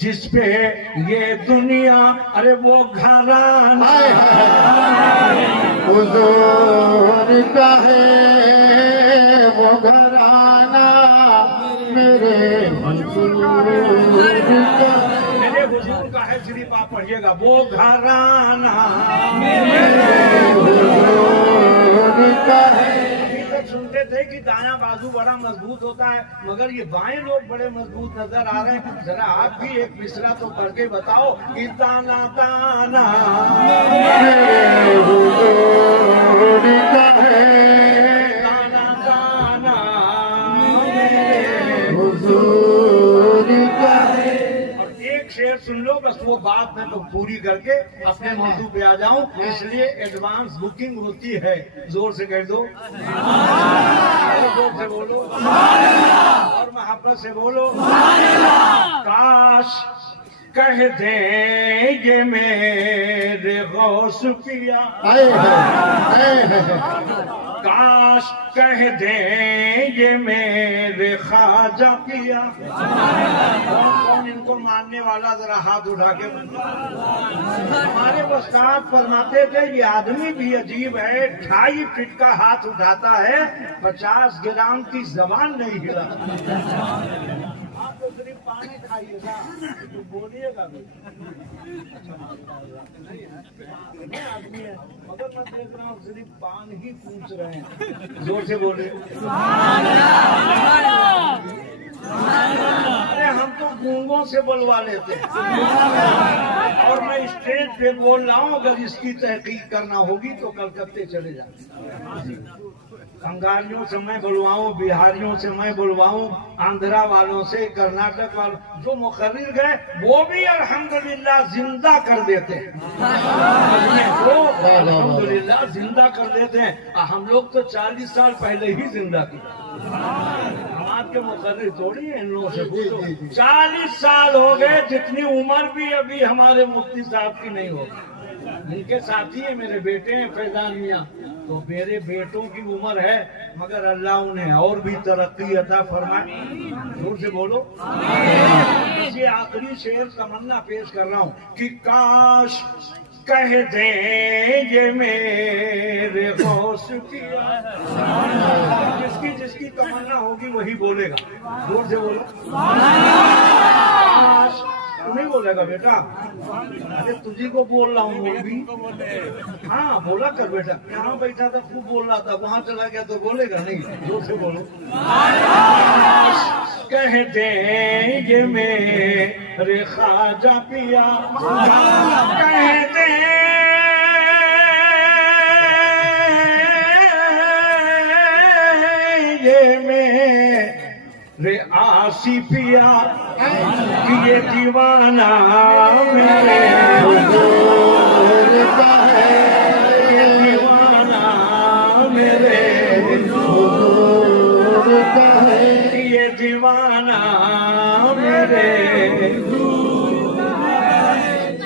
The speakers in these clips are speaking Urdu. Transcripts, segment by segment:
جس پہ یہ دنیا ارے وہ گھرانا حضور کا ہے وہ گھرانا میرے حضور کا میرے حضور کا ہے، صرف آپ پڑھیے گا وہ گھرانا حضور کا ہے۔ ابھی تک سنتے تھے کہ دایاں بازو بڑا مضبوط ہوتا ہے، مگر یہ بائیں لوگ بڑے مضبوط نظر آ رہے ہیں۔ ذرا آپ بھی ایک مصرع تو پڑھ کے بتاؤ کہ تانا تانا میرے حضور کا ہے تانا تانا حضور کا ہے۔ اور ایک شعر سن لو بس، وہ بات میں تو پوری کر کے اپنے موضوع پہ آ جاؤں، اس لیے ایڈوانس بکنگ ہوتی ہے۔ زور سے کہہ دو، زور سے بولو اور محبت سے بولو۔ کاش کہہ دیں یہ میرے غوث پیا، کاش کہہ دیں یہ میرے خواجہ پیا۔ کون کون ان کو ماننے والا ذرا ہاتھ اٹھا کے ہمارے استاد فرماتے تھے یہ آدمی بھی عجیب ہے، 2.5 فٹ کا ہاتھ اٹھاتا ہے، 50 گرام کی زبان نہیں ہلا۔ آپ تو صرف پانی کھائیے گا، تو بولیے گا بھی آدمی ہے، مگر میں دیکھ رہا ہوں صرف پان ہی پوچھ رہے ہیں۔ زور سے بولے، ارے ہم تو گونگوں سے بلوا لیتے ہیں، اور میں اسٹیج پہ بول رہا ہوں، اگر اس کی تحقیق کرنا ہوگی تو کلکتے چلے جائیں۔ بنگالیوں سے میں بلواؤں، بہاریوں سے میں بلواؤں، آندھرا والوں سے، کرناٹک والوں، جو مقرر گئے وہ بھی الحمدللہ زندہ کر دیتے ہیں، وہ الحمدللہ زندہ کر دیتے ہیں۔ ہم لوگ تو 40 سال پہلے ہی زندہ کیے، ہمارے کے مقرر تھوڑی ہیں ان لوگوں سے پوچھو۔ 40 سال ہو گئے، جتنی عمر بھی ابھی ہمارے مفتی صاحب کی نہیں ہوگی۔ ان کے ساتھی ہیں، میرے بیٹے ہیں فیضان میاں، تو میرے بیٹوں کی عمر ہے، مگر اللہ انہیں اور بھی ترقی عطا فرمائے۔ زور سے بولو۔ یہ آخری شعر تمنا پیش کر رہا ہوں کہ کاش کہہ دیں یہ میرے غوث پیا۔ جس کی تمنا ہوگی وہی بولے گا، زور سے بولو۔ کاش تو نہیں بولے گا بیٹا، ارے تجھی کو بول رہا ہوں بھی، ہاں بولا کر بیٹا، یہاں بیٹھا تھا خوب بول رہا تھا، وہاں چلا گیا تو بولے گا نہیں، زور سے بولو۔ کہہ دیں یہ میرے خواجہ پیا، کہہ دیں یہ میرے آسی پیا، کہ یہ دیوانہ میرے حضور کا ہے، یہ دیوانہ میرے حضور کا ہے، یہ دیوانہ میرے۔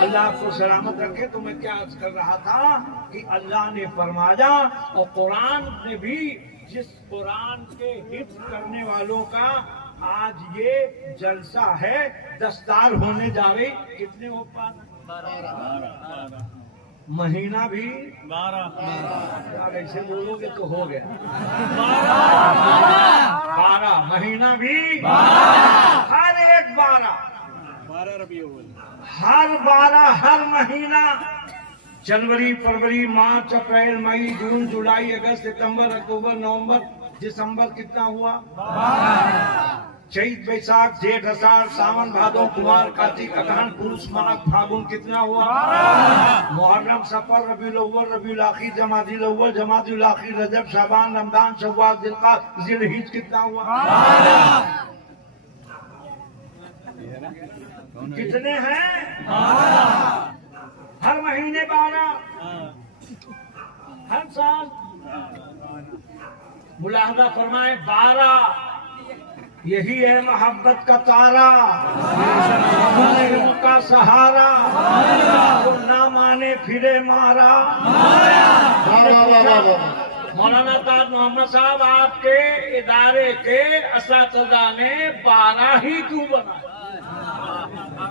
اللہ آپ کو سلامت رکھے۔ تو میں کیا عرض کر رہا تھا کہ اللہ نے فرمایا، اور قرآن نے بھی، جس قرآن کے حفظ کرنے والوں کا آج یہ جلسہ ہے، دستار ہونے جا رہی، کتنے ہو پا 12 مہینہ بھی 12 ایسے بولو گے تو ہو گیا 12 مہینہ بھی 12 ہر ایک 12 ہر 12 ہر مہینہ، جنوری، فروری، مارچ، اپریل، مئی، جون، جولائی، اگست، ستمبر، اکتوبر، نومبر، دسمبر، کتنا ہوا؟ چیت، بیساکھ، جیٹھ، اساڑھ، ساون، بھادو، کمار، کارتک، اگہن، پوس، ماگھ، پھاگن، کتنا ہوا؟ محرم، صفر، ربیع الاول، ربیع الاخر، جمادی الاول، جمادی الاخر، رجب، شعبان، رمضان، شوال، ذوالقعدہ، ذی الحجہ، کتنا ہوا؟ کتنے ہیں؟ ہر مہینے 12، ہر سال ملاحظہ فرمائے 12، یہی ہے محبت کا تارا، علم کا سہارا، تو نہ مانے پھرے مارا۔ مولانا تاج محمد صاحب، آپ کے ادارے کے اساتذہ نے 12 ہی کیوں بنائے؟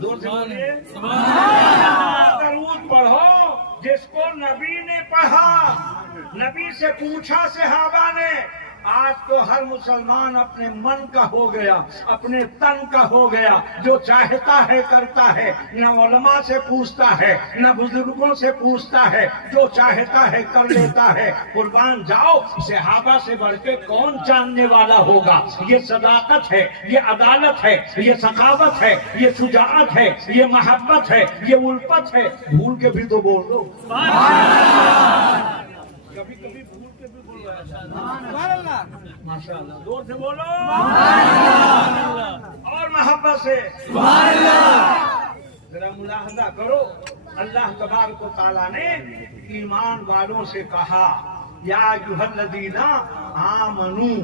زور سے بولیے درود پڑھو جس کو نبی نے پڑھا. نبی سے پوچھا صحابہ نے. آج تو ہر مسلمان اپنے من کا ہو گیا, اپنے تن کا ہو گیا, جو چاہتا ہے کرتا ہے, نہ علماء سے پوچھتا ہے نہ بزرگوں سے پوچھتا ہے, جو چاہتا ہے کر لیتا ہے. قربان جاؤ, صحابہ سے بڑھ کے کون جاننے والا ہوگا؟ یہ صداقت ہے, یہ عدالت ہے, یہ ثقافت ہے, یہ شجاعت ہے, یہ محبت ہے, یہ الفت ہے. بھول کے بھی تو بول دو, کبھی کبھی بھول کے بھی بول رہا ہے. ماشاء اللہ, زور سے بولو اور محبت سے. ذرا ملاحظہ کرو, اللہ تبارک و تعالیٰ نے ایمان والوں سے کہا یا ایھا الذین آمنو,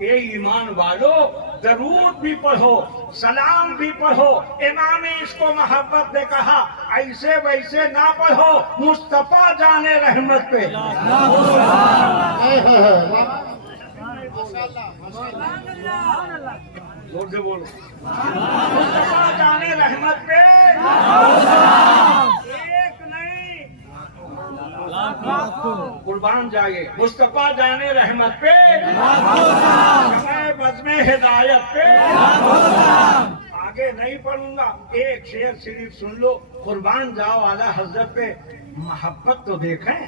اے ایمان والو درود بھی پڑھو, سلام بھی پڑھو. امام اس کو محبت نے کہا ایسے ویسے نہ پڑھو, مصطفیٰ جانے رحمت پہ. زور سے بولو, مصطفیٰ جانے رحمت پہ ایک نہیں, قربان جائے. مصطفیٰ جانے رحمت پہ, بزم ہدایت پہ. آگے نہیں پڑھوں گا, ایک شعر صرف سن لو. قربان جاؤ اعلیٰ حضرت پہ محبت تو دیکھیں,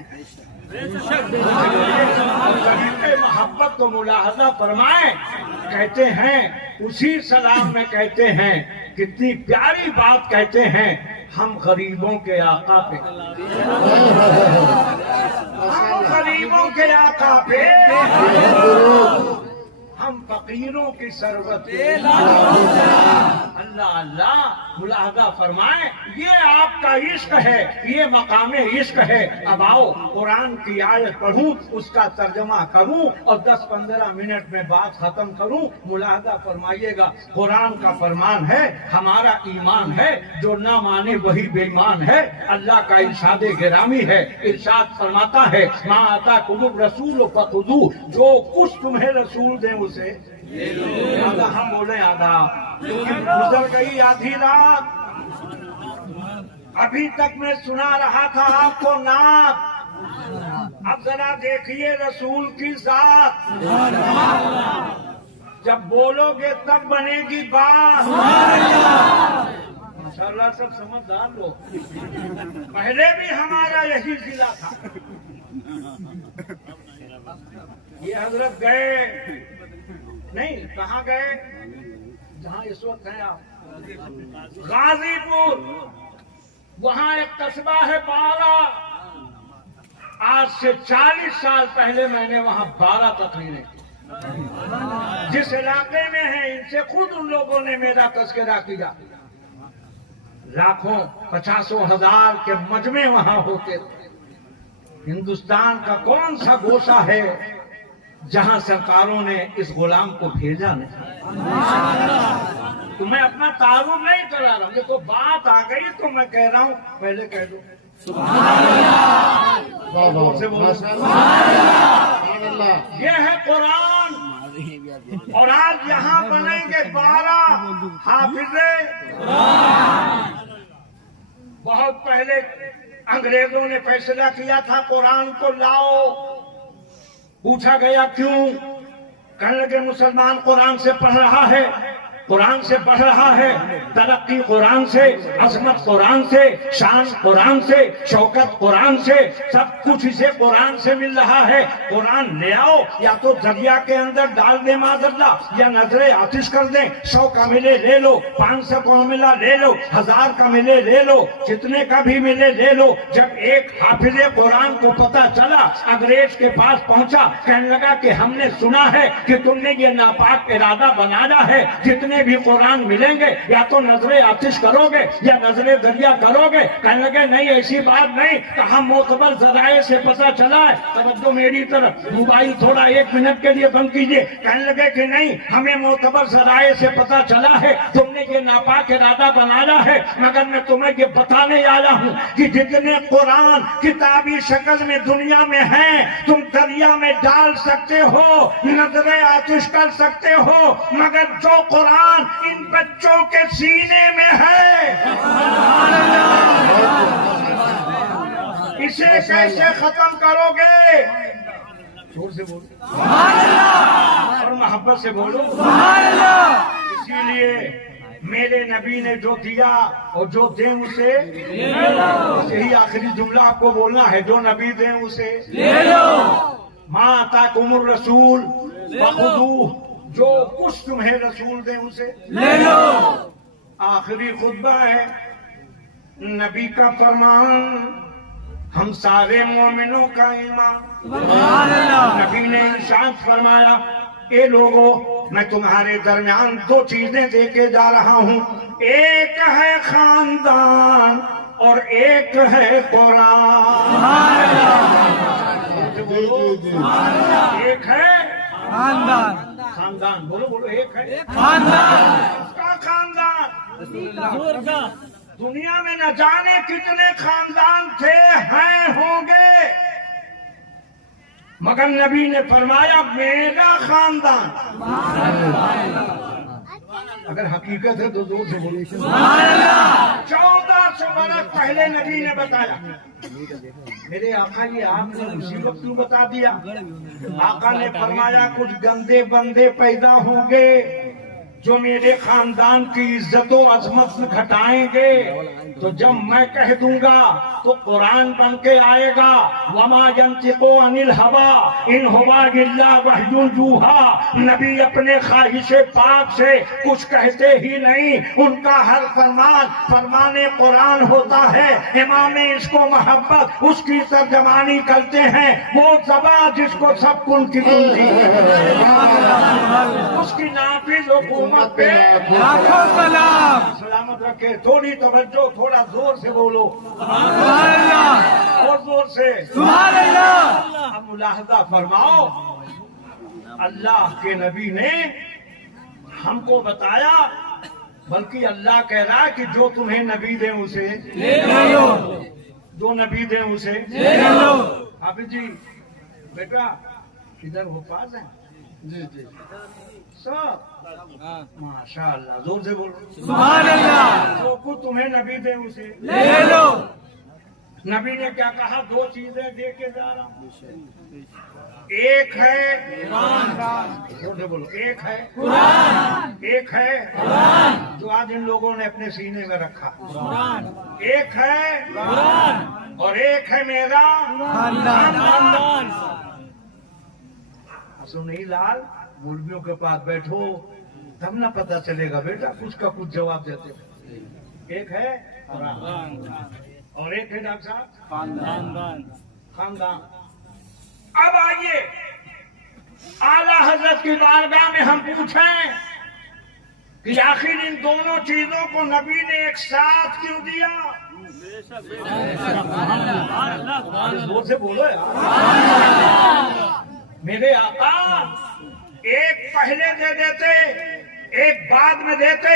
محبت کو ملاحظہ فرمائیں. کہتے ہیں اسی سلام میں کہتے ہیں, کتنی پیاری بات کہتے ہیں, ہم غریبوں کے آقا پہ, ہم غریبوں کے آقا پہ, ہم فقیروں کی سرورت. اللہ اللہ, ملاحظہ فرمائیں. یہ آپ کا عشق ہے, یہ مقام عشق ہے. اب آؤ قرآن کی آیت پڑھوں, اس کا ترجمہ کروں اور 10-15 منٹ میں بات ختم کروں. ملاحظہ فرمائیے گا. قرآن کا فرمان ہے, ہمارا ایمان ہے, جو نہ مانے وہی بے ایمان ہے. اللہ کا ارشاد گرامی ہے, ارشاد فرماتا ہے ما آتاکم الرسول فخذوہ, جو کچھ تمہیں رسول دیں اسے آدھا ہم بولیں آدھا. گزر گئی آدھی رات, ابھی تک میں سنا رہا تھا آپ کو نعت, اب ذرا دیکھیے رسول کی ذات. جب بولو گے تب بنے گی بات. ماشاءاللہ سب سمجھدار لوگ. پہلے بھی ہمارا یہی ضلع تھا. یہ حضرت گئے نہیں, کہاں گئے؟ جہاں اس وقت ہیں آپ, غازی پور. وہاں ایک قصبہ ہے بارہ. آج سے 40 سال پہلے میں نے وہاں 12 تقریریں کی. جس علاقے میں ہیں ان سے خود ان لوگوں نے میرا تذکرہ کیا. لاکھوں 50,000 کے مجمع وہاں ہوتے تھے. ہندوستان کا کون سا گوشہ ہے جہاں سرکاروں نے اس غلام کو بھیجا نہیں؟ تو میں اپنا تعارف نہیں کرا رہا ہوں, دیکھو بات آ گئی تو میں کہہ رہا ہوں, پہلے کہہ دو. یہ ہے قرآن, اور آج یہاں بنیں گے 12 حافظے. بہت پہلے انگریزوں نے فیصلہ کیا تھا قرآن کو لاؤ. پوچھا گیا کیوں؟ کہنے لگے مسلمان قرآن سے پڑھ رہا ہے, قرآن سے پڑھ رہا ہے, ترقی قرآن سے, عظمت قرآن سے, شان قرآن سے, شوکت قرآن سے, سب کچھ اسے قرآن سے مل رہا ہے. قرآن لے آؤ, یا تو دریا کے اندر ڈال دیں معذاللہ, یا نظر آتش کر دیں. 100 کا ملے لے لو, 500 کا ملا لے لو, 1000 کا ملے لے لو, جتنے کا بھی ملے لے لو. جب ایک حافظ قرآن کو پتا چلا, انگریز کے پاس پہنچا, کہنے لگا کہ ہم نے سنا ہے کہ تم نے یہ ناپاک ارادہ بنایا ہے, جتنے بھی قرآن ملیں گے یا تو نظر آتش کرو گے یا نظر دریا کرو گے. کہنے لگے نہیں ایسی بات نہیں, کہاں معتبر ذرائع سے پتہ چلا ہے. توجہ میری طرف, موبائل تھوڑا 1 منٹ کے لیے بند کیجیے. کہنے لگے کہ نہیں, ہمیں معتبر ذرائع سے پتہ چلا ہے تم نے یہ ناپاک ارادہ بنایا ہے, مگر میں تمہیں یہ بتانے آیا ہوں کہ جتنے قرآن کتابی شکل میں دنیا میں ہیں تم دریا میں ڈال سکتے ہو, نظر آتش کر سکتے ہو, مگر جو قرآن قرآن ان بچوں کے سینے میں ہے. اسے کیسے ختم کرو گے؟ زور سے بولو اور محبت سے بولو. اسی لیے میرے نبی نے جو دیا اور جو دیں اسے یہی آخری جملہ آپ کو بولنا ہے. جو نبی دیں اسے مَا آتَاكُمُ الرَّسُولُ فَخُذُوهُ. جو کچھ تمہیں رسول دیں اسے لے لو. آخری خطبہ ہے نبی کا فرمان، ہم سارے مومنوں کا ایمان. نبی نے ارشاد فرمایا اے لوگوں میں تمہارے درمیان دو چیزیں دے کے جا رہا ہوں. ایک ہے خاندان اور ایک ہے قرآن. ایک ہے خاندان. بولو بولو. ایک ہے خاندان. اس کا خاندان. دنیا میں نہ جانے کتنے خاندان تھے ہیں ہوں گے، مگر نبی نے فرمایا میرا خاندان. اگر حقیقت ہے تو زور سے بولیے. 1400 برس پہلے نبی نے بتایا. میرے آقا یہ آپ نے اسی وقت کیوں بتا دیا؟ آقا نے فرمایا کچھ گندے بندے پیدا ہوں گے جو میرے خاندان کی عزت و عظمت گھٹائیں گے، تو جب میں کہہ دوں گا تو قرآن بن کے آئے گا وَمَا يَنْطِقُ عَنِ الْهَوَىٰ إِنْ هُوَ إِلَّا وَحْيٌ يُوحَىٰ. نبی اپنے خواہش پاک سے کچھ کہتے ہی نہیں، ان کا ہر فرمان فرمان قرآن ہوتا ہے. امام اس کو محبت اس کی ترجمانی کرتے ہیں، وہ زبان جس کو سب کن کی بنتی ہے، اس کی نافذ حکومت پہ لاکھوں سلام. سلامت رکھے. تھوڑی توجہ، تھوڑا زور سے بولو. اور زور سے. اب ملاحظہ فرماؤ، اللہ کے نبی نے ہم کو بتایا، بلکہ اللہ کہہ رہا ہے کہ جو تمہیں نبی دیں اسے لے لو. جو نبی دیں اسے لے لو. حافظ جی بیٹا ادھر وہ پاس ہیں. جی جی سب ماشاء اللہ. زور سے بولو. سبحان اللہ. جو کچھ تمہیں نبی دیں اسے لے لو. نبی نے کیا کہا؟ دو چیزیں دے کے جا رہا ہوں. ایک ہے قرآن. زور سے بولو. ایک ہے قرآن. ایک ہے قرآن جو آج ان لوگوں نے اپنے سینے میں رکھا. ایک ہے قرآن اور ایک ہے میرا خاندان. سنی لال مولویوں کے پاس بیٹھو تب نہ پتہ چلے گا بیٹا، کچھ کا کچھ جواب دیتے. ایک ہے قرآن اور ایک ہے ڈاکٹر صاحب خاندان. اب آئیے اعلیٰ حضرت کی بارگاہ میں ہم پوچھیں کہ آخر ان دونوں چیزوں کو نبی نے ایک ساتھ کیوں دیا؟ زور سے بولو یار. میرے آقا ایک پہلے دے دیتے، ایک بعد میں دیتے،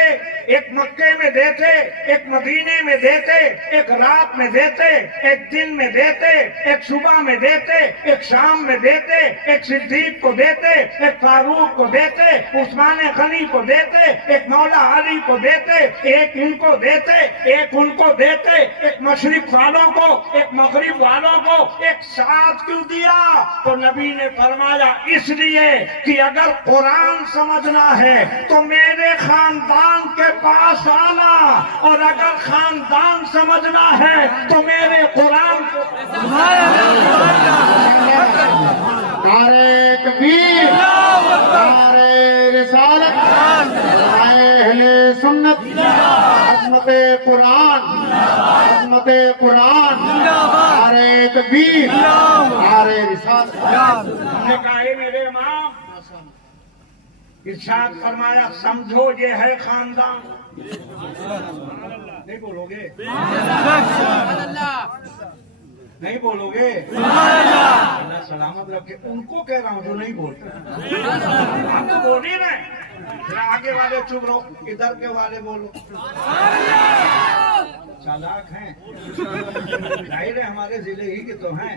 ایک مکے میں دیتے، ایک مدینے میں دیتے، ایک رات میں دیتے، ایک دن میں دیتے، ایک صبح میں دیتے، ایک شام میں دیتے، ایک صدیق کو دیتے، ایک فاروق کو دیتے، عثمان غنی کو دیتے، ایک مولا علی کو دیتے، ایک ان کو دیتے، ایک ان کو دیتے، ایک مشرق والوں کو، ایک مغرب والوں کو ایک ساتھ کیوں دیا؟ تو نبی نے فرمایا اس لیے کہ اگر قرآن سمجھنا ہے تو میرے خاندان کے پاس آنا، اور اگر خاندان سمجھنا ہے تو میرے قرآن کو. نعرے تکبیر، نعرے رسالت، اہل سنت، عظمت قرآن، عظمت قرآن. نعرے تکبیر، نعرے رسالت. ہم نے کہا اے میرے امام، ارشاد فرمایا سمجھو یہ ہے خاندان. نہیں بولو گے؟ نہیں بولو گے؟ اللہ سلامت رکھے. ان کو کہہ رہا ہوں جو نہیں بولتے. ہم تو بول ہی رہے. آگے والے چپ رہو، ادھر کے والے بولو. چالاک ہیں ظاہر ہے، ہمارے ضلع ہی کے تو ہیں.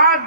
8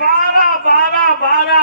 12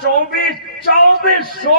2400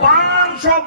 500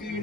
3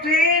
3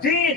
3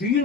3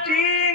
3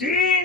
3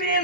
3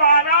12,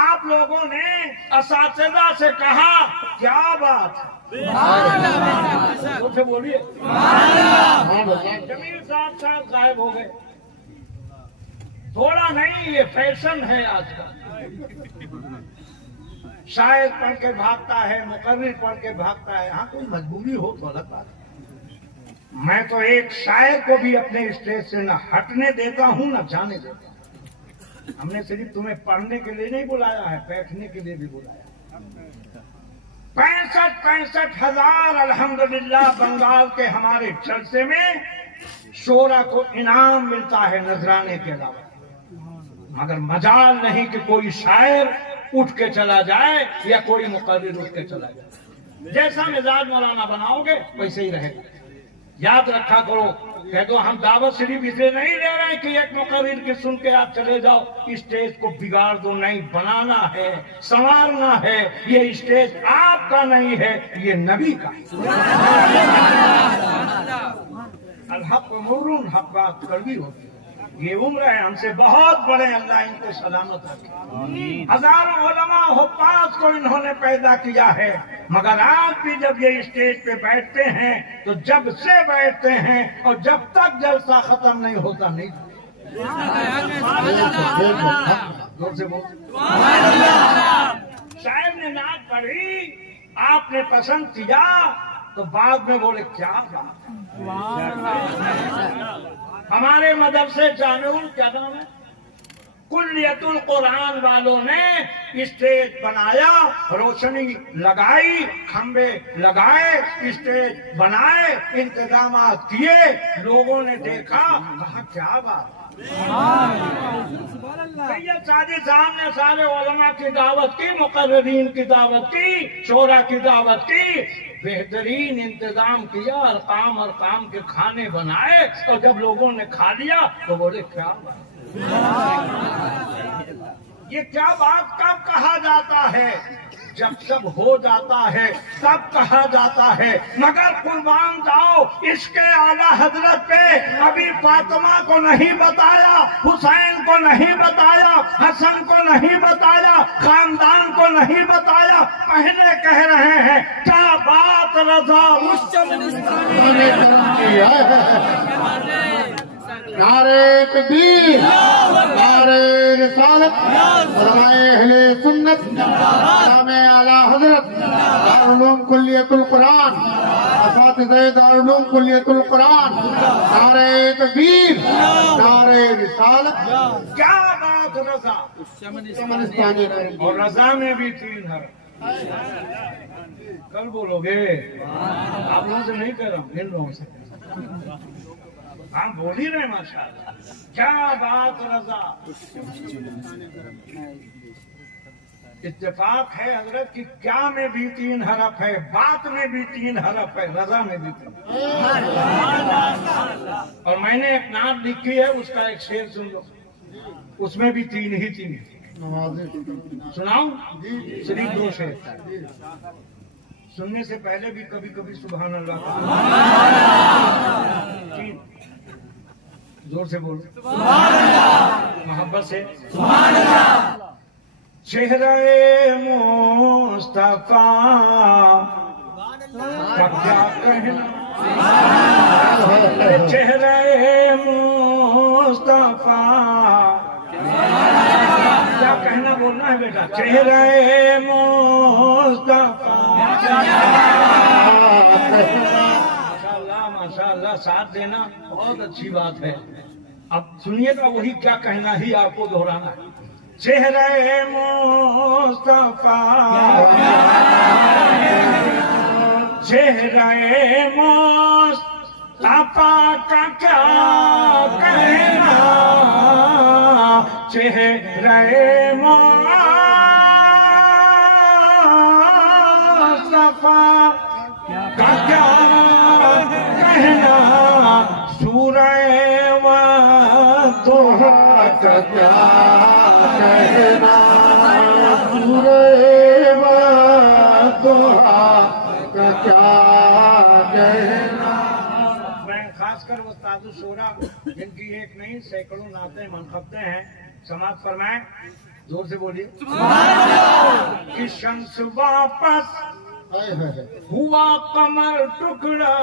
آپ لوگوں نے اساتذہ سے کہا کیا بات ہے؟ اسے بولیے جمیل صاحب غائب ہو گئے. تھوڑا نہیں، یہ فیشن ہے آج کل. شاعر پڑھ کے بھاگتا ہے، مقرر پڑھ کے بھاگتا ہے. ہاں کوئی مجبوری ہو تو الگ بات ہے. میں تو ایک شاعر کو بھی اپنے اسٹیج سے نہ ہٹنے دیتا ہوں نہ جانے دیتا ہوں. ہم نے صرف تمہیں پڑھنے کے لیے نہیں بلایا ہے، بیٹھنے کے لیے بھی بلایا. 65,000 الحمدللہ بنگال کے ہمارے جلسے میں شورا کو انعام ملتا ہے نذرانے کے علاوہ. مگر مجال نہیں کہ کوئی شاعر اٹھ کے چلا جائے یا کوئی مقرر اٹھ کے چلا جائے. جیسا مزاج مولانا بناؤ گے ویسے ہی رہے گا. یاد رکھا کرو، کہ تو ہم دعوت صرف اسے نہیں لے رہے کہ ایک مقرر کی سن کے آپ چلے جاؤ. اسٹیج کو بگاڑ دو نہیں، بنانا ہے، سنوارنا ہے. یہ اسٹیج آپ کا نہیں ہے، یہ نبی کا. الحق مرون، حق بات کڑوی ہوتی ہے. یہ عمر ہے، ہم سے بہت بڑے، اللہ ان کو سلامت رکھے. ہزاروں علماء حفاظ کو انہوں نے پیدا کیا ہے، مگر آج بھی جب یہ اسٹیج پہ بیٹھتے ہیں تو جب سے بیٹھتے ہیں اور جب تک جلسہ ختم نہیں ہوتا نہیں. زور سے بول. شاعر نے نعت پڑھی، آپ نے پسند کیا تو بعد میں بولے کیا بات. ہمارے مدرسے جامعہ کیا نام ہے، کلیت القرآن والوں نے اسٹیج بنایا، روشنی لگائی، کھمبے لگائے، اسٹیج بنائے، انتظامات کیے. لوگوں نے دیکھا، کہا کیا بات. سید ساجد صاحب نے سارے علماء کی دعوت کی، مقررین کی دعوت کی، شورا کی دعوت کی، بہترین انتظام کیا، ارقام کے کھانے بنائے. اور جب لوگوں نے کھا لیا تو بولے کیا بات. یہ کیا بات کب کہا جاتا ہے؟ جب سب ہو جاتا ہے تب کہا جاتا ہے. مگر قربان جاؤ اس کے اعلیٰ حضرت پہ ابھی فاطمہ کو نہیں بتایا، حسین کو نہیں بتایا، حسن کو نہیں بتایا، خاندان کو نہیں بتایا. پہلے کہہ رہے ہیں کیا بات رضا نعرے تکبیر، نعرے رسالت، علماء اہل سنت، امام اعلیٰ حضرت دارالعلوم کلیت القرآن، اساتذہ دارالعلوم کلیت القرآن. نعرے تکبیر، نعرے رسالت. کیا بات رضا. اور رضا میں بھی 3 حرف. کل بولو گے، آپ لوگوں سے نہیں کہہ رہا ہوں، ان لوگوں سے. ہم بول ہی رہے ماشاءاللہ. کیا بات رضا. اتفاق ہے حضرت کی کیا میں بھی 3 حرف ہے، بات میں بھی 3 حرف ہے، رضا میں بھی 3. اور میں نے ایک نعت لکھی ہے، اس کا ایک شعر سن لو، اس میں بھی 3 ہی 3 سناؤں. صرف 2 شعر. سننے سے پہلے بھی کبھی کبھی سبحان اللہ. 3 زور سے بولو، محبت سے. چہرہ مصطفیٰ کا کیا کہنا، چہرہ مصطفیٰ کیا کہنا بولنا ہے بیٹا. چہرہ مصطفیٰ. ماشاءاللہ ساتھ دینا بہت اچھی بات ہے. اب سنیے گا وہی کیا کہنا ہی آپ کو دہرانا ہے. چہرہ مصطفیٰ، چہرہ مصطفیٰ کا کیا کہنا، چہرہ مصطفیٰ کا کیا کہنا، سورہ وضحیٰ کا کیا کہنا، سورہ وضحیٰ کا کیا کہنا. میں خاص کر استاد الشورا جن کی ایک نہیں سینکڑوں نعتیں منقبتیں ہیں، سماعت فرمائیں. زور سے بولیے کہ شمس واپس ہوا قمر ٹکڑا.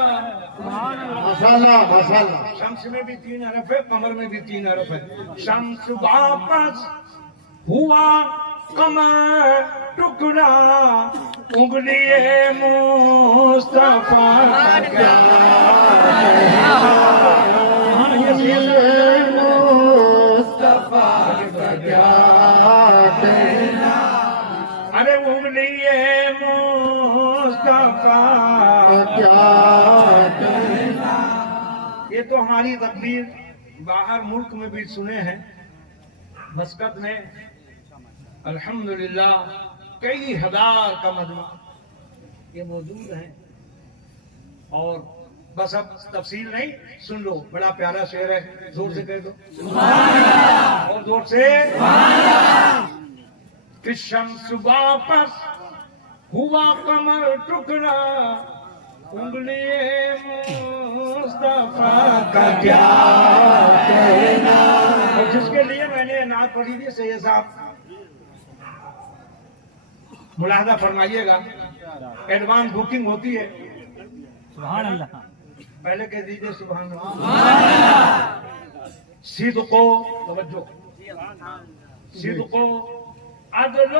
ماشاء اللہ ماشاء اللہ. شمس میں بھی 3 حرف ہے, قمر میں بھی 3 حرف ہے. شمس واپس ہوا قمر ٹکڑا, انگلی مصطفیٰ کا کیا مصطفیٰ کا کیا کہنا, ارے انگلی مصطفیٰ کیا کہنا. یہ تو ہماری تقریر باہر ملک میں بھی سنے ہیں. مسقط میں الحمدللہ کئی ہزار کا مجمع یہ موجود ہیں. اور بس اب تفصیل نہیں, سن لو, بڑا پیارا شعر ہے, زور سے کہہ دو اور زور سے کہ شمس واپس ہوا قمر ٹکڑا, انگلی مصطفیٰ کا کیا کہنا. اور جس کے لیے میں نے نعت پڑھی تھی سید صاحب, ملاحظہ فرمائیے گا, ایڈوانس بکنگ ہوتی ہے. سبحان اللہ. پہلے کہہ دیجیے سبحان اللہ. صدق و توجہ, صدق و عدل و,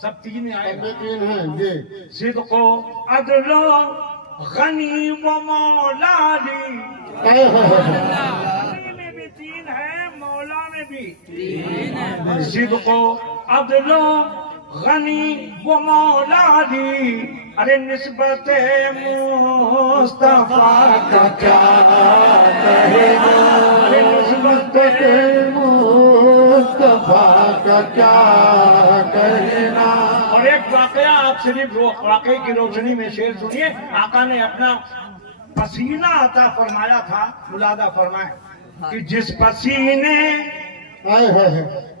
سب 3 میں آئے گا. صدق و عدل و غنی و مولا علی. غنی میں بھی 3 ہے, مولا میں بھی 3 ہے. صدق و عدل و غنی و مولا علی, ارے نسبت مصطفیٰ کا کیا کہنا, ارے نسبت مصطفیٰ کا کیا کہنا. اور ایک واقعہ آپ صرف واقعے کی روشنی میں شعر سنیے. آقا نے اپنا پسینہ عطا فرمایا تھا, ملاحظہ فرمائیں کہ جس پسینے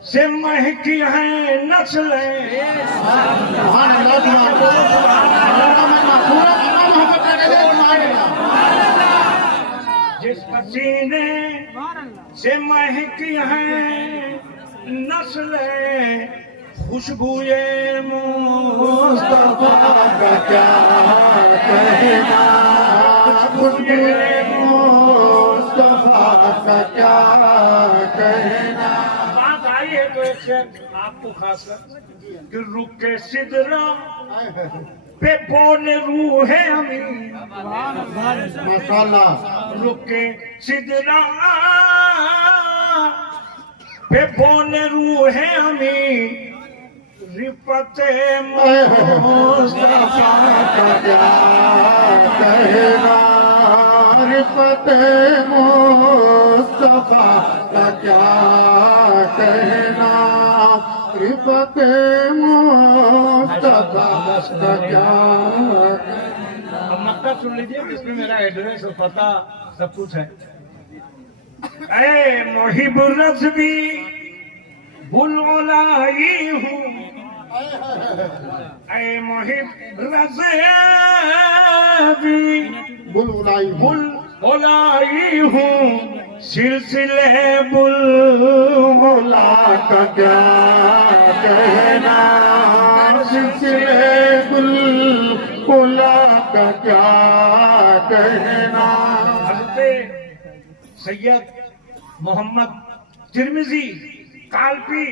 سے مہکی ہیں نسلیں, جس پسینے سے مہکی ہیں نسلیں, خوشبوئے مصطفیٰ کا کیا کہنا, خوشبوئے مصطفیٰ کا کیا کہنا. بات آئی ہے تو ایک شعر آپ کو خاص کر کہ رک کے سدرا پہ بولے روح امین, ماشاء اللہ. رک کے سدرا پہ بولے روح امین, رفت مصطفیٰ کا کیا کہنا, رفت مصطفیٰ کا کیا کہنا, رفت مصطفیٰ کا کیا کہنا. اب مکہ سن لیجیے, اس میں میرا ایڈریس اور پتہ سب کچھ ہے. اے محب رضوی بلعلائی ہوں, اے محب رضوی بلعلائی ہوں, سلسلے بلعلا کا کیا کہنا, سلسلے بلعلا کا کیا کہنا. حضرت سید محمد ترمذی کالپی,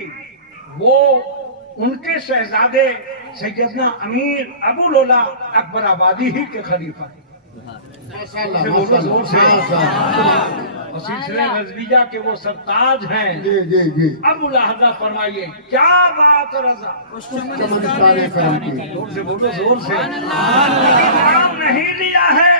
وہ ان کے شہزادے سیدنا امیر ابو لولا اکبر آبادی ہی کے خلیفہ ہیں. اور سلسلہ رضویہ کے وہ سرتاج ہیں. اب ملاحظہ فرمائیے, کیا بات رضا, زور سے بولو, زور سے. نام نہیں لیا ہے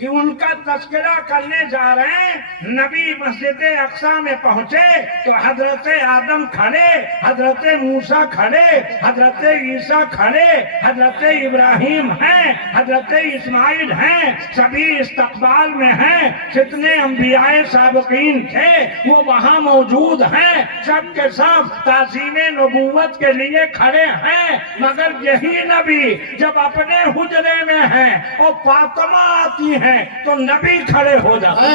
کہ ان کا تذکرہ کرنے جا رہے ہیں. نبی مسجد اقصی میں پہنچے تو حضرت آدم کھڑے, حضرت موسیٰ کھڑے, حضرت عیسیٰ کھڑے, حضرت ابراہیم ہیں, حضرت اسماعیل ہیں, سبھی استقبال میں ہیں. جتنے انبیاء سابقین تھے وہ وہاں موجود ہیں, سب کے سب تعظیم نبوت کے لیے کھڑے ہیں. مگر یہی نبی جب اپنے حجرے میں ہیں اور فاطمہ آتی ہیں تو نبی کھڑے ہو جاتے ہیں.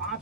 5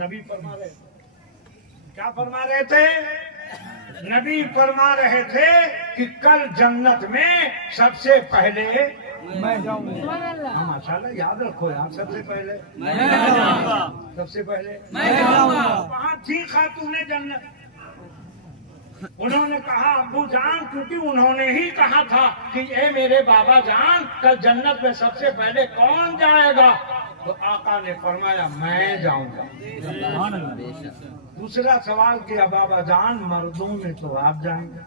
نبی فرما رہے تھے کیا فرما رہے تھے؟ نبی فرما رہے تھے کہ کل جنت میں سب سے پہلے میں جاؤں گا ماشاء اللہ یاد رکھو یار، سب سے پہلے سب سے پہلے وہاں تھی خاتون جنت. انہوں نے کہا ابو جان، کیونکہ انہوں نے ہی کہا تھا کہ اے میرے بابا جان کل جنت میں سب سے پہلے کون جائے گا؟ تو آقا نے فرمایا میں جاؤں گا. سبحان اللہ. دوسرا سوال کیا بابا جان مردوں میں تو آپ جائیں گے،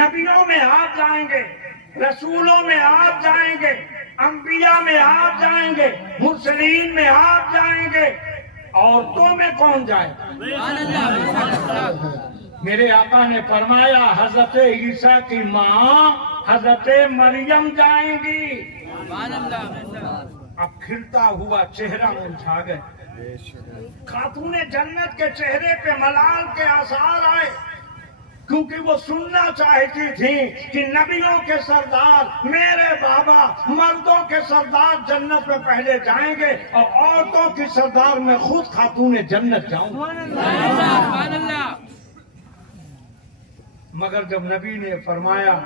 نبیوں میں آپ جائیں گے، رسولوں میں آپ جائیں گے، انبیاء میں آپ جائیں گے، مرسلین میں آپ جائیں گے، عورتوں میں کون جائے گا؟ میرے آقا نے فرمایا حضرت عیسیٰ کی ماں حضرت مریم جائیں گی. اب کھلتا ہوا چہرہ مرجھا گئے. خاتون جنت کے چہرے پہ ملال کے آثار آئے، کیونکہ وہ سننا چاہتی تھی کہ نبیوں کے سردار میرے بابا مردوں کے سردار جنت میں پہلے جائیں گے اور عورتوں کی سردار میں خود خاتون جنت جاؤں گا. مگر جب نبی نے فرمایا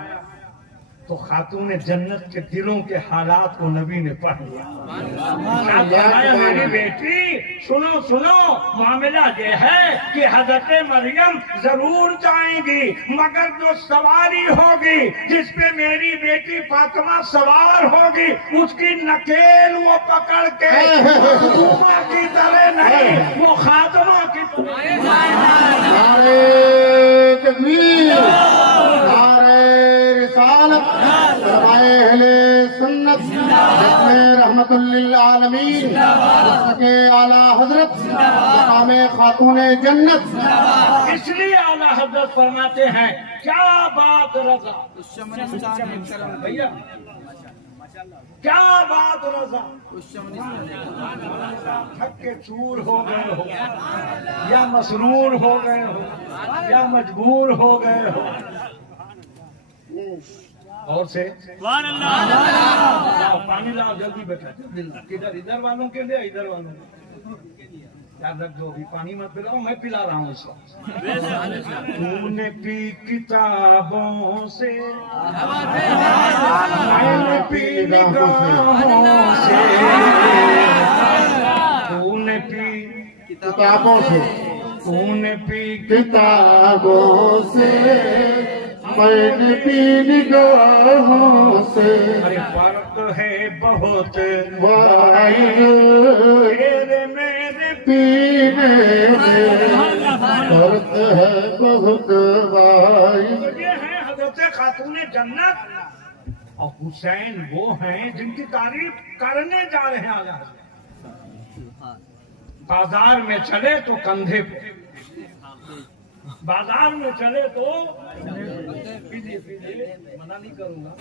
تو خاتون جنت کے دلوں کے حالات کو نبی نے پڑھ لیا. فرمایا میری بیٹی سنو سنو، معاملہ یہ ہے کہ حضرت مریم ضرور جائیں گی، مگر جو سواری ہوگی جس پہ میری بیٹی فاطمہ سوار ہوگی اس کی نکیل وہ پکڑ کے خاتمہ کی طرح نہیں، وہ خاتمہ کی طرح. نعرہ تکبیر، نعرہ رسالت، علمائے اہل سنت، جس رحمت للعالمین کے اعلیٰ حضرت مقام خاتون جنت. اس لیے اعلیٰ حضرت فرماتے ہیں کیا بات رضا بھیا، کیا بات رضا، تھک کے چور ہو گئے ہو یا مسرور ہو گئے ہو یا مجبور ہو گئے ہو اور سے لاؤ پانی لاؤ جلدی بیٹھا جلدی لاؤ. کدھر ادھر والوں کے لیے ادھر والوں کے لیے یاد رکھ دو. ابھی پانی مت پلاؤ، میں پلا رہا ہوں اس وقت. تو نے پی کتابوں سے، میں نے پی نگاہوں سے، تو نے پی کتابوں سے، تو نے پی کتابوں سے، میں نے پی نگاہوں سے. ارے فرق ہے بہت واحد تیرے میرے پینے میں فرق ہے بہت واحد. یہ ہیں حضرت خاتون جنت اور حسین وہ ہیں جن کی تعریف کرنے جا رہے ہیں. آج بازار میں چلے تو کندھے پہ، بازار میں چلے تو پیجیے منع نہیں کروں گا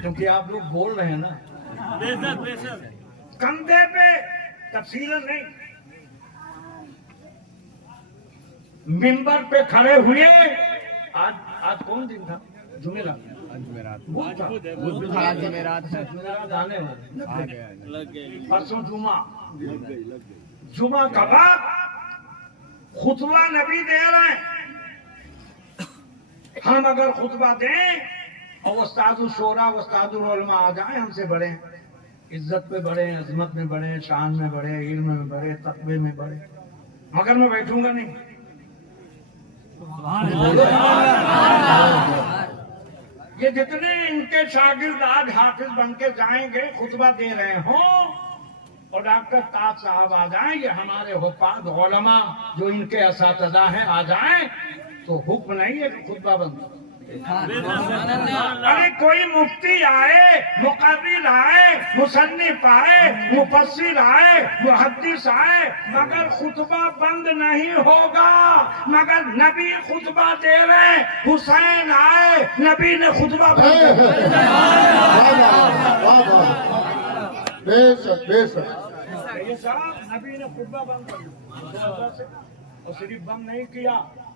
کیونکہ آپ لوگ بول رہے ہیں نا، کندھے پہ تفصیل نہیں. ممبر پہ کھڑے ہوئے. آج کون دن تھا؟ جمعرات آنے والے، پرسوں جمعہ کا بعد خطبہ نبی دے رہے ہیں. ہم اگر خطبہ دیں اور استاد الشورا استاد العلماء آ جائیں، ہم سے بڑے ہیں، عزت میں بڑے ہیں، عظمت میں بڑے ہیں، شان میں بڑے، علم میں بڑے، تقوی میں بڑے، مگر میں بیٹھوں گا نہیں. یہ جتنے ان کے شاگرد آج حافظ بن کے جائیں گے خطبہ دے رہے ہوں اور ڈاکٹر تاج صاحب آ جائیں، یہ ہمارے حفاظ علماء جو ان کے اساتذہ ہیں آ جائیں، تو حکم نہیں ہے کہ خطبہ بند. ارے کوئی مفتی آئے، مقرر آئے، مصنف آئے، مفسر آئے، محدث آئے، مگر خطبہ بند نہیں ہوگا. مگر نبی خطبہ دے رہے، حسین آئے، نبی نے خطبہ بند. بے شک بے شک. یہ صاحب نبی نے خطبہ بند کر دیا اور صرف بند نہیں کیا،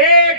1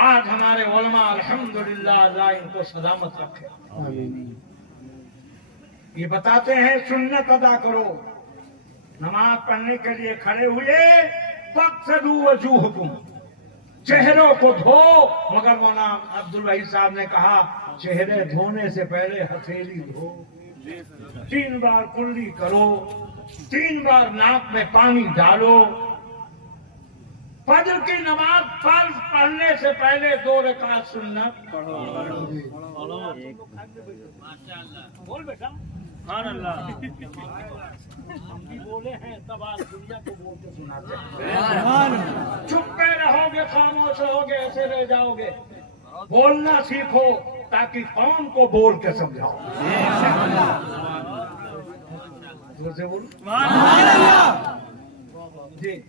آج ہمارے علماء الحمدللہ اللہ ان کو سلامت رکھے، یہ بتاتے ہیں سنت ادا کرو، نماز پڑھنے کے لیے کھڑے ہوئے فاغسلوا وجوہکم، چہروں کو دھو، مگر مولانا عبدالوحید صاحب نے کہا چہرے دھونے سے پہلے ہتھیلی دھو، 3 بار کلی کرو، 3 بار ناک میں پانی ڈالو، فجر کی نماز فرض پڑھنے سے پہلے 2 رکعت سنت پڑھو۔ بول بیٹا سبحان اللہ، ہم بھی بولے ہیں تب آج دنیا کو بول کے سناتے ہیں۔ چپ پہ رہو گے، خاموش رہو گے، ایسے رہ جاؤ گے، بولنا سیکھو تاکہ قوم کو بول کے سمجھاؤ۔ جی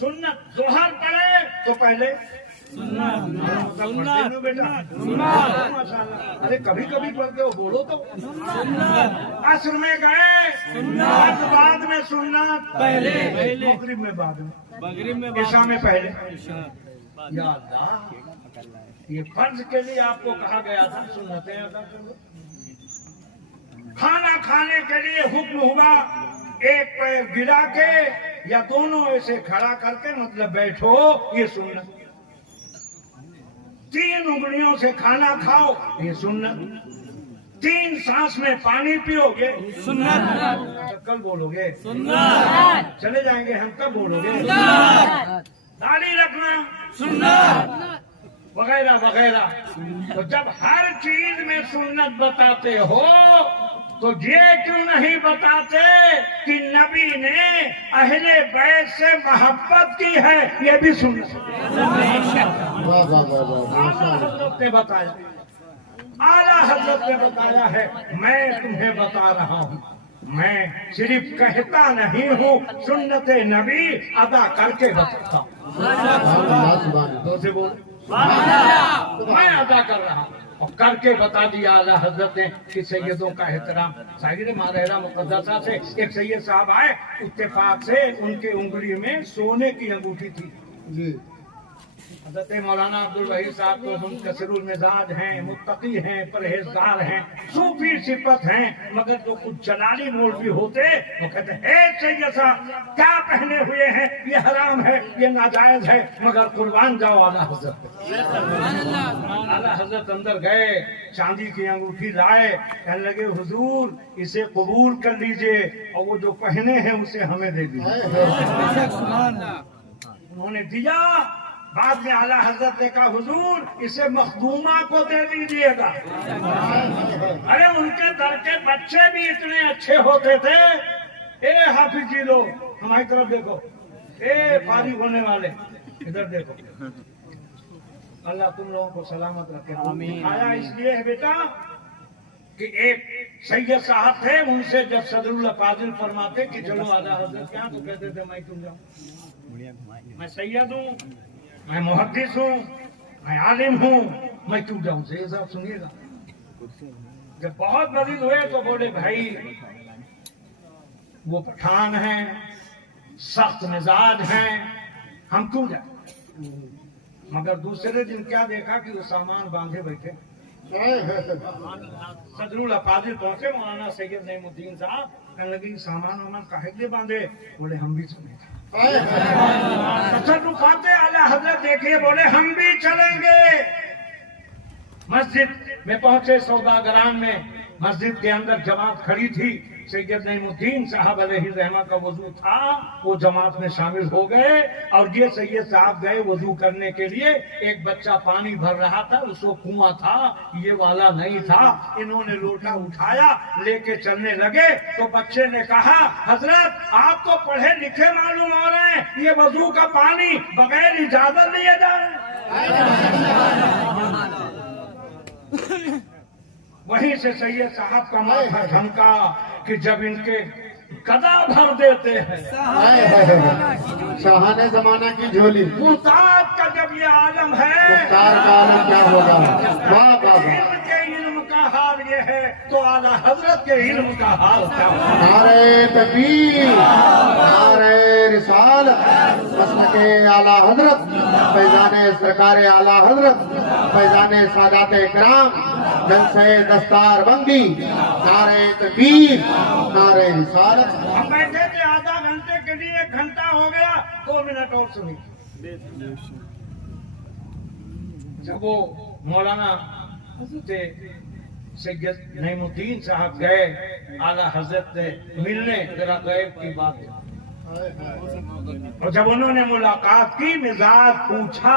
سنت ظہر پڑے تو پہلے بیٹا، ارے کبھی کبھی پڑھتے ہو، بولو تو۔ عصر میں گئے، بعد میں سنت پہلے، مغرب میں بعد میں، عشاء میں پہلے۔ یا اللہ، یہ فرض کے لیے آپ کو کہا گیا تھا سنتیں ادا کرو۔ کھانا کھانے کے لیے حکم ہوا ایک پیر گرا کے یا دونوں ایسے کھڑا کر کے، مطلب بیٹھو، یہ سنت۔ 3 انگلیوں سے کھانا کھاؤ، یہ سنت۔ 3 سانس میں پانی پیو گے، سنت۔ کل بولو گے سنت، چلے جائیں گے ہم، کب بولو گے سنت۔ داڑھی رکھنا سنت، وغیرہ وغیرہ۔ تو جب ہر چیز میں سنت بتاتے ہو تو یہ کیوں نہیں بتاتے کہ نبی نے اہل بیت سے محبت کی ہے، یہ بھی سنت۔ اعلیٰ حضرت نے بتایا، اعلیٰ حضرت نے بتایا ہے، میں تمہیں بتا رہا ہوں، میں صرف کہتا نہیں ہوں، سنت نبی ادا کر کے بتاتا ہوں۔ میں ادا کر رہا ہوں اور کر کے بتا دیا اعلیٰ حضرت نے کہ سیدوں کا احترام۔ ساحر ماہرہ مقدسہ سے ایک سید صاحب آئے، اتفاق سے ان کے انگلی میں سونے کی انگوٹھی تھی۔ حضرت مولانا عبدالوحید صاحب تو منکسر المزاج ہیں، متقی ہیں، پرہیزگار ہیں، صوفی صفت ہیں، مگر جو کچھ جلالی مولوی ہوتے وہ کہتے ہیں اے سید صاحب کیا پہنے ہوئے ہیں، یہ حرام ہے، یہ ناجائز ہے، مگر قربان جاؤ اعلیٰ حضرت۔ اعلیٰ حضرت اندر گئے، چاندی کی انگوٹھی لائے، کہنے لگے حضور اسے قبول کر لیجئے اور وہ جو پہنے ہیں اسے ہمیں دے دیجئے۔ انہوں نے دیا۔ بعد میں اعلیٰ حضرت نے کہا حضور اسے مخدومہ کو دے دیجیے گا۔ ارے ان کے در کے بچے بھی اتنے اچھے ہوتے تھے۔ اے حافظ جی لوگ ہماری طرف دیکھو، اے فارغ ہونے والے ادھر دیکھو، اللہ تم لوگوں کو سلامت رکھے۔ آیا اس لیے ہے بیٹا کہ ایک سید صاحب تھے، ان سے جب صدر الافاضل فرماتے کہ چلو اعلیٰ حضرت کے یہاں، تو کہتے تھے میں کیوں جاؤں، میں سید ہوں، میں محدث ہوں، میں عالم ہوں، میں کیوں جاؤں۔ سید صاحب سنیے گا، جب بہت مریض ہوئے تو بولے بھائی وہ پٹھان ہیں، سخت مزاج ہیں، ہم کیوں جائیں۔ مگر دوسرے دن کیا دیکھا کہ وہ سامان باندھے بیٹھے۔ صدر الافاضل پہنچے، مولانا سید نعیم الدین صاحب، کہنے لگے سامان وامان کاہے کے باندھے، بولے ہم بھی سنے تھے۔ تصرفات اعلیٰ حضرت دیکھیے، بولے ہم بھی چلیں گے۔ مسجد میں پہنچے، سوداگران میں مسجد کے اندر جماعت کھڑی تھی، سید نعیم الدین صاحب علیہ الرحمہ کا وضو تھا، وہ جماعت میں شامل ہو گئے، اور یہ سید صاحب گئے وضو کرنے کے لیے، ایک بچہ پانی بھر رہا تھا، اس کو کنواں تھا، یہ والا نہیں تھا، انہوں نے لوٹا اٹھایا، لے کے چلنے لگے، تو بچے نے کہا حضرت آپ تو پڑھے لکھے معلوم ہو رہے ہیں، یہ وضو کا پانی بغیر اجازت لیے جا رہے ہیں۔ وہیں سے سید صاحب کا ماتھا جھمکا کہ جب ان کے گدا بھر دیتے ہیں، شاہان زمانہ کی جھولی، محتاج کا جب یہ عالم ہے، مختار کا عالم کیا ہوگا۔ واہ واہ، علم کے علم کا حال یہ ہے تو اعلیٰ حضرت کے علم کا حال کیا ہوگا۔ نعرہ تکبیر، نعرہ رسالت، مسلک اعلیٰ حضرت فیضان سرکار اعلیٰ حضرت فیضان سادات کرام جلسہ دستار بندی نعرہ تکبیر نعرہ رسالت. ہم بیٹھے تھے آدھا گھنٹے کے لیے 1 گھنٹہ ہو گیا 2 منٹ اور سنی. جب وہ مولانا حضرت سید نعیم الدین صاحب گئے اعلیٰ حضرت سے ملنے ذرا غیب کی بات ہے. اور جب انہوں نے ملاقات کی مزاج پوچھا